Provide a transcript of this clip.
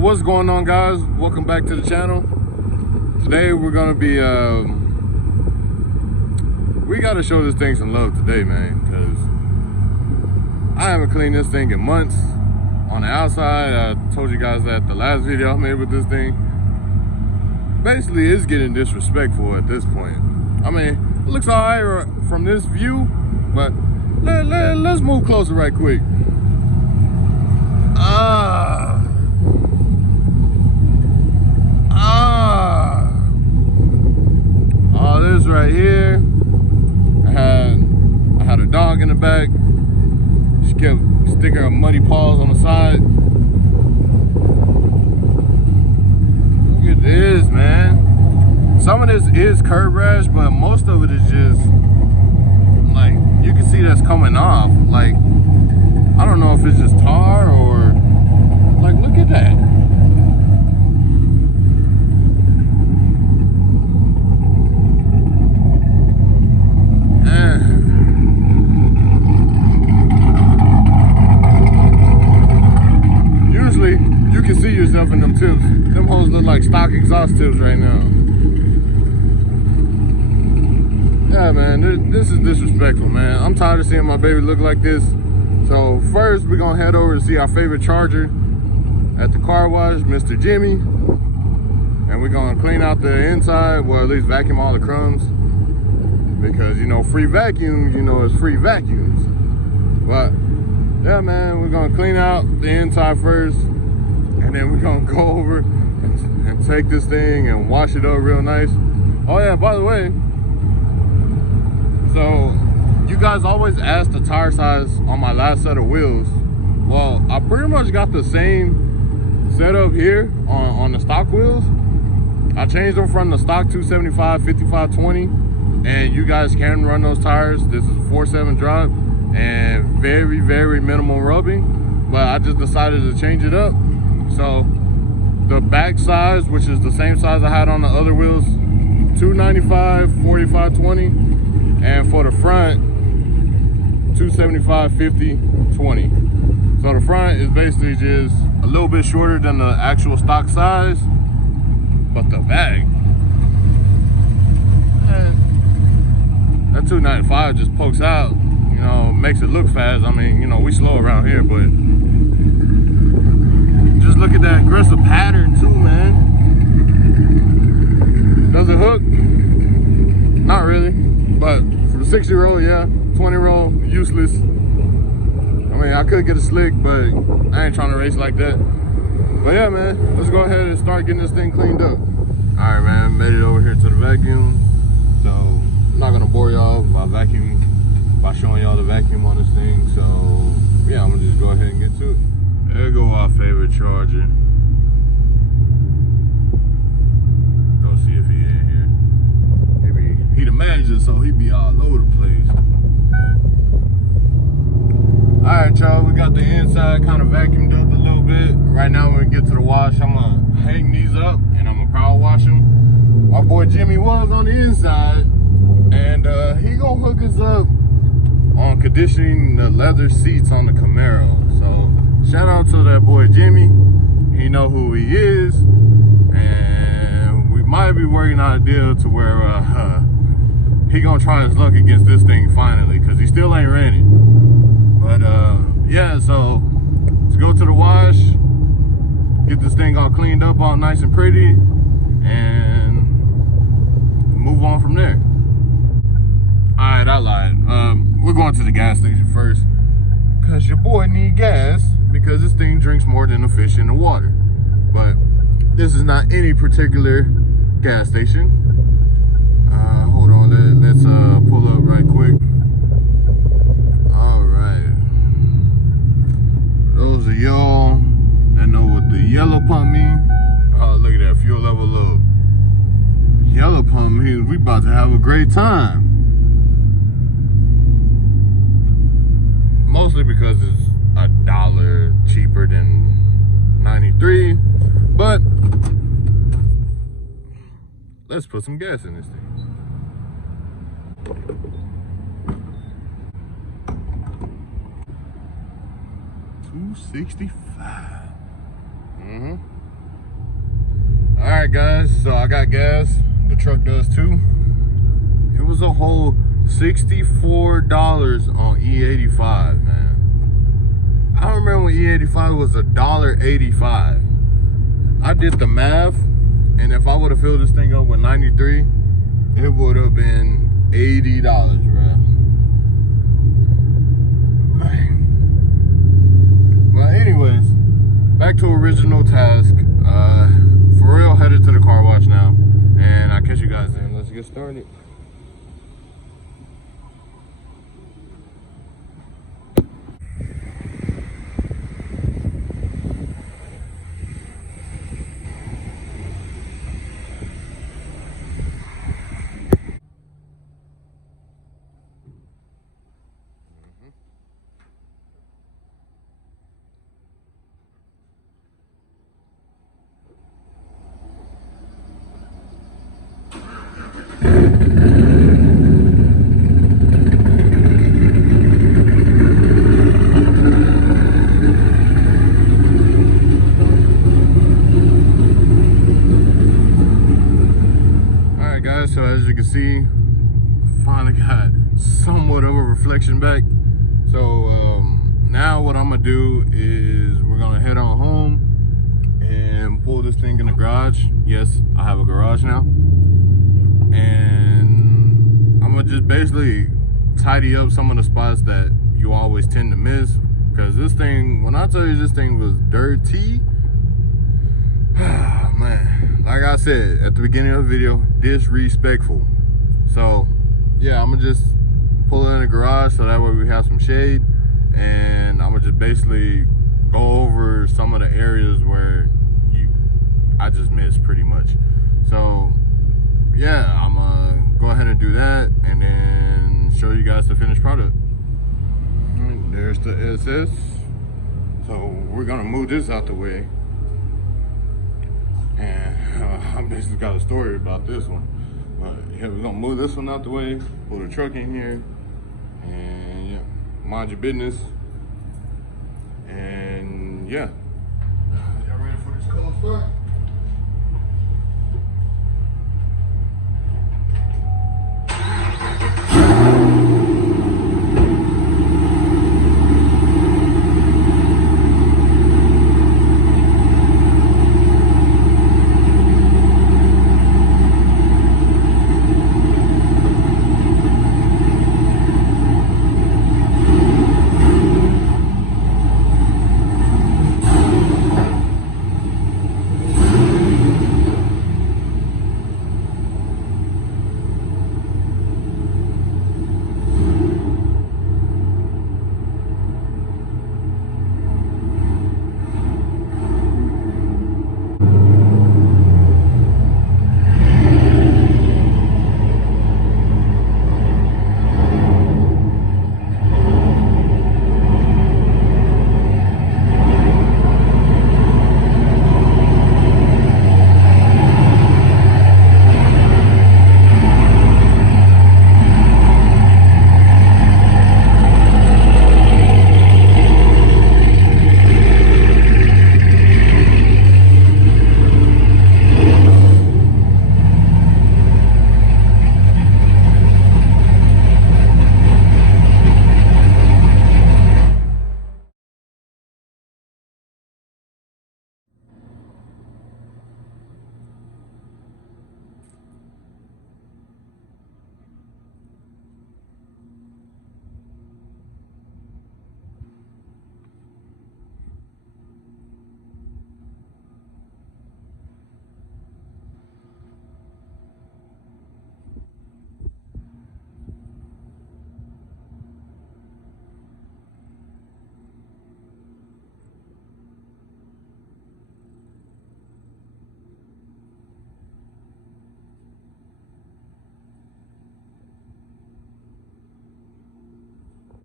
what's going on, guys? Welcome back to the channel. Today we're gonna be we gotta show this thing some love today, man, because I haven't cleaned this thing in months. On the outside, I told you guys that the last video I made with this thing. Basically, it's getting disrespectful at this point. I mean, it looks alright from this view, but let's move closer right quick. All this right here. I had a dog in the back. She kept sticking her muddy paws on the side. Look at this, man. Some of this is curb rash, but most of it is just like, you can see that's coming off. Like, I don't know if it's just tar or, like, look at that. Usually, you can see yourself in them tips. Them hoes look like stock exhaust tips right now. Yeah, man, this is disrespectful, man. I'm tired of seeing my baby look like this. So first, we're gonna head over to see our favorite charger at the car wash, Mr. Jimmy. And we're gonna clean out the inside, well, at least vacuum all the crumbs. Because, you know, free vacuums, you know, it's free vacuums. But, yeah, man, we're gonna clean out the inside first. And then we're gonna go over and take this thing and wash it up real nice. Oh yeah, by the way, so you guys always ask the tire size on my last set of wheels. Well, I pretty much got the same setup here on the stock wheels. I changed them from the stock 275, 55, 20, and you guys can run those tires. This is a 4.7 drop and very, very minimal rubbing, but I just decided to change it up. So the back size, which is the same size I had on the other wheels, 295, 45, 20, and for the front, 275, 50, 20. So the front is basically just a little bit shorter than the actual stock size, but the back, man, that 295 just pokes out, you know, makes it look fast. I mean, you know, we slow around here, but just look at that aggressive pattern too, man. Does it hook? Not really, but for the 60-roll, yeah. 20-roll, useless. I mean, I could get a slick, but I ain't trying to race like that. But yeah, man, let's go ahead and start getting this thing cleaned up. All right, man, made it over here to the vacuum. So I'm not gonna bore y'all by showing y'all the vacuum on this thing. So yeah, I'm gonna just go ahead and get to it. There go our favorite charger. Go see if he in here. Maybe he the manager, so he be all over the place. Alright, y'all, we got the inside kind of vacuumed up a little bit. Right now, when we get to the wash, I'm gonna hang these up and I'm gonna power wash them. Our boy Jimmy was on the inside, and he gonna hook us up on conditioning the leather seats on the Camaro. So shout out to that boy Jimmy. He know who he is, and we might be working out a deal to where he gonna try his luck against this thing finally, because he still ain't ran it. But yeah, so let's go to the wash, get this thing all cleaned up, all nice and pretty, and move on from there. All right, I lied. We're going to the gas station first, because your boy need gas, because this thing drinks more than a fish in the water. But this is not any particular gas station. Hold on, let's pull up right quick. All right. Those of y'all that know what the yellow pump mean, oh, look at that fuel level low. Yellow pump means we about to have a great time. Mostly because it's $1 cheaper than 93, but let's put some gas in this thing. $2.65. Alright guys, so I got gas. The truck does too. It was a whole $64 on E85, man. I remember when E85 was $1.85. I did the math, and if I would have filled this thing up with 93, it would have been $80, bro. Well, anyways, back to original task. For real, headed to the car wash now, and I'll catch you guys then. Let's get started. So as you can see, finally got somewhat of a reflection back. So now what I'm gonna do is we're gonna head on home and pull this thing in the garage. Yes, I have a garage now, and I'm gonna just basically tidy up some of the spots that you always tend to miss, because this thing, when I tell you this thing was dirty, man, like I said at the beginning of the video, disrespectful. So yeah, I'm gonna just pull it in the garage so that way we have some shade, and I'm gonna just basically go over some of the areas where I just missed pretty much. So yeah, I'm gonna go ahead and do that and then show you guys the finished product. And there's the SS. So we're gonna move this out the way. And I basically got a story about this one. But yeah, we're gonna move this one out the way, put a truck in here, and yeah, mind your business. And yeah. Y'all ready for this cold start?